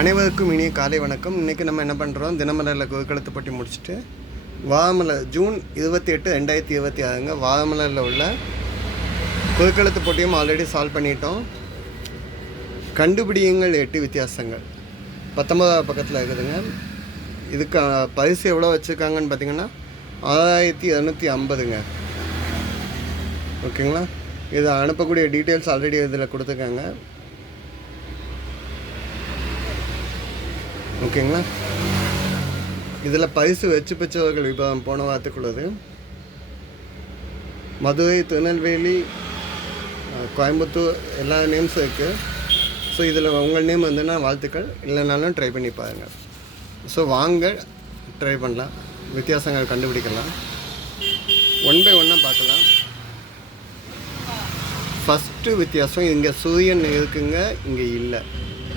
அனைவருக்கும் இனிய காலை வணக்கம். இன்றைக்கி நம்ம என்ன பண்ணுறோம், தினமலரில் குறுக்கெழுத்து போட்டி முடிச்சுட்டு வாகமலர் ஜூன் 28, 2026 வாகமலரில் உள்ள குறுக்கெழுத்து போட்டியும் ஆல்ரெடி சால்வ் பண்ணிட்டோம். கண்டுபிடியுங்கள் 8 வித்தியாசங்கள் 19வது பக்கத்தில் இருக்குதுங்க. இதுக்கு பரிசு எவ்வளோ வச்சுருக்காங்கன்னு பார்த்தீங்கன்னா 6250ங்க. ஓகேங்களா? இதை அனுப்பக்கூடிய டீட்டெயில்ஸ் ஆல்ரெடி இதில் கொடுத்துருக்காங்க. ஓகேங்களா? இதில் பரிசு வெற்றி பெற்றவர்கள் விபரம் போன வாரத்துக்குள்ளது. மதுரை, திருநெல்வேலி, கோயம்புத்தூர் எல்லா நேம்ஸும் இருக்குது. ஸோ இதில் உங்கள் நேம் வந்துன்னா வாழ்த்துக்கள், இல்லைனாலும் ட்ரை பண்ணி பாருங்கள். ஸோ வாங்க ட்ரை பண்ணலாம், வித்தியாசங்கள் கண்டுபிடிக்கலாம். 1 by 1 பார்க்கலாம். ஃபஸ்ட்டு வித்தியாசம், இங்கே சூரியன் இருக்குங்க, இங்கே இல்லை.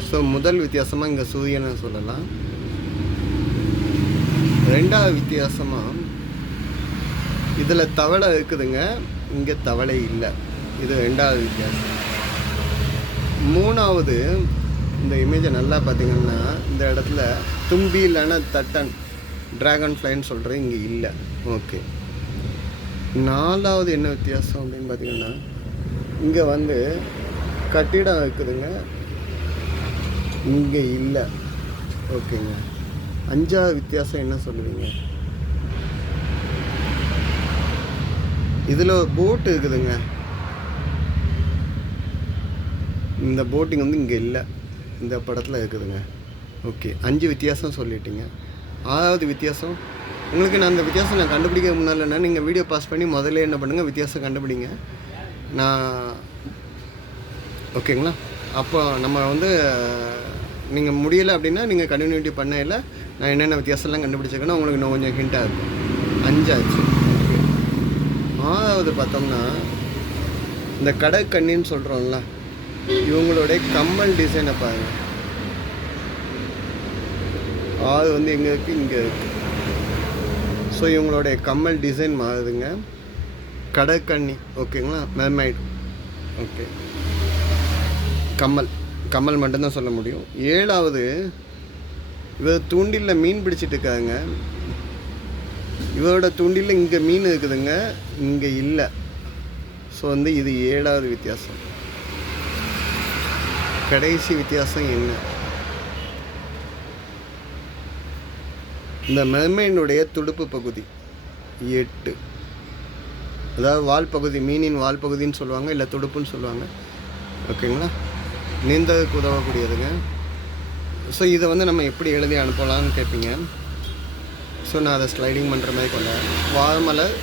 ஸோ முதல் வித்தியாசமாக இங்கே சூரியனை சொல்லலாம். ரெண்டாவது வித்தியாசமாக இதில் தவளை இருக்குதுங்க, இங்கே தவளை இல்லை. இது ரெண்டாவது வித்தியாசம். மூணாவது, இந்த இமேஜை நல்லா பார்த்திங்கன்னா இந்த இடத்துல தும்பி இல்லைன்னா தட்டன் ட்ராகன் ஃப்ளைன்னு சொல்கிறது இங்கே இல்லை. ஓகே. நாலாவது என்ன வித்தியாசம் அப்படின்னு பார்த்திங்கன்னா இங்கே வந்து கட்டிடம் இருக்குதுங்க, இங்கே இல்லை. ஓகேங்க. அஞ்சாவது வித்தியாசம் என்ன சொல்லுவீங்க, இதில் ஒரு போட்டு இருக்குதுங்க, இந்த போட்டிங் வந்து இங்கே இல்லை, இந்த படத்தில் இருக்குதுங்க. ஓகே, 5 வித்தியாசம் சொல்லிட்டீங்க. 6வது வித்தியாசம், உங்களுக்கு நான் அந்த வித்தியாசம் நான் கண்டுபிடிக்க முன்னாலன்னா நீங்கள் வீடியோ பாஸ் பண்ணி முதல்ல என்ன பண்ணுங்கள், வித்தியாசம் கண்டுபிடிங்க. நான் ஓகேங்களா? அப்போ நம்ம வந்து நீங்கள் முடியலை அப்படின்னா நீங்கள் கண்டினியூட்டி பண்ணையில் நான் என்னென்ன வித்தியாசம்லாம் கண்டுபிடிச்சிருக்கேன்னா உங்களுக்கு இன்னும் கொஞ்சம் ஹிண்ட்டாக இருக்கும். 5 ஆச்சு. ஓகே. 6வது பார்த்தோம்னா இந்த கடற்கண்ணின்னு சொல்கிறோம்ல, இவங்களுடைய கம்மல் டிசைனை பாருங்கள். 6 வந்து எங்கே இருக்குது, இங்கே இருக்குது. ஸோ இவங்களுடைய கம்மல் டிசைன் மாறுதுங்க. கடற்கண்ணி. ஓகேங்களா? மெர்மைட். ஓகே. கம்மல் மட்டும்தான் சொல்ல முடியும். 7வது, இவர் தூண்டிலில் மீன் பிடிச்சிட்டு இருக்காங்க. இவரோட தூண்டிலில் இங்கே மீன் இருக்குதுங்க, இங்கே இல்லை. ஸோ வந்து இது 7வது வித்தியாசம். கடைசி வித்தியாசம் என்ன, இந்த மெர்மைனுடைய துடுப்பு பகுதி 8, அதாவது வால் பகுதி, மீனின் வால் பகுதின்னு சொல்லுவாங்க, இல்லை துடுப்புன்னு சொல்லுவாங்க. ஓகேங்களா? நீந்ததுக்கு உதவக்கூடியதுங்க. ஸோ இதை வந்து நம்ம எப்படி எழுதி அனுப்பலாம்னு கேட்பீங்க. ஸோ நான் அதை ஸ்லைடிங் பண்ணுற மாதிரி கொண்டேன். வாகமலர்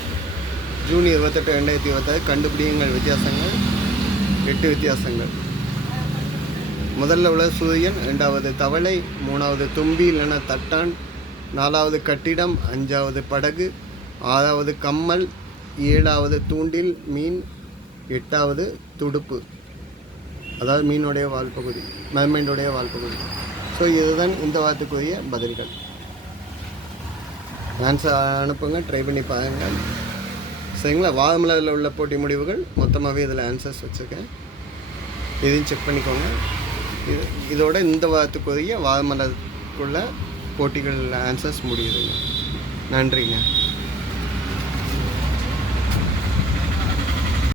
ஜூன் 28, 2026 கண்டுபிடியுங்கள் வித்தியாசங்கள் 8 வித்தியாசங்கள். முதல்ல உள்ள சூரியன், 2வது தவளை, 3வது தும்பி இல்லைன்னா தட்டான், 4வது கட்டிடம், 5வது படகு, 6வது கம்மல், 7வது தூண்டில் மீன், 8வது துடுப்பு, அதாவது மீனுடைய வால் பகுதி, மெர்மைனுடைய வால் பகுதி. ஸோ இதுதான் இந்த வாரத்துக்குரிய பதில்கள். ஆன்சர் அனுப்புங்க, ட்ரை பண்ணி பாருங்கள். சரிங்களா? வாகமலரில் உள்ள போட்டி முடிவுகள் மொத்தமாகவே இதில் ஆன்சர்ஸ் வச்சுருக்கேன், இதையும் செக் பண்ணிக்கோங்க. இதோட இந்த வாரத்துக்குரிய வாகமலருக்குள்ள போட்டிகள் ஆன்சர்ஸ் முடியுதுங்க. நன்றிங்க.